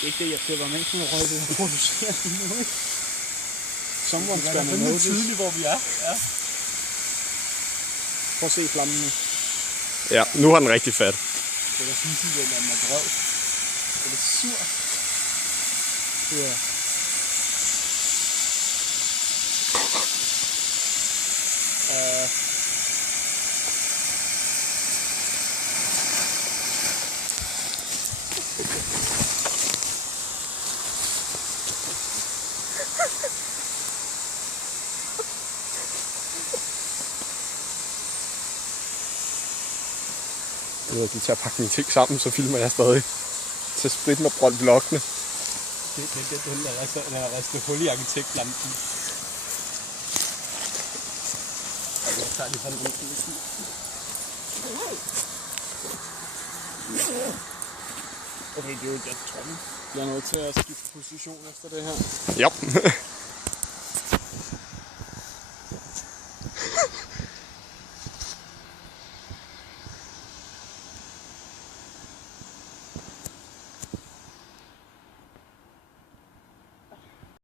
Det er ikke det, det var mængden af røg, der producerer lige nu, ikke? Someone's gonna notice. Det er tydeligt, hvor vi er. Ja. Prøv at se flammen nu. Ja, nu har den rigtig fat. Det er sådan, at den er bred. Det er sur. Ja. Nu er de til at pakke mine ting sammen, så filmer jeg stadig. Til spritten og brønd blokkene. Det er den, der er ristet hul i arkitektlampen. Jeg tager lige fra den rundt. Okay, det er jo jeg tror, jeg er nødt til at skifte position efter det her. Ja.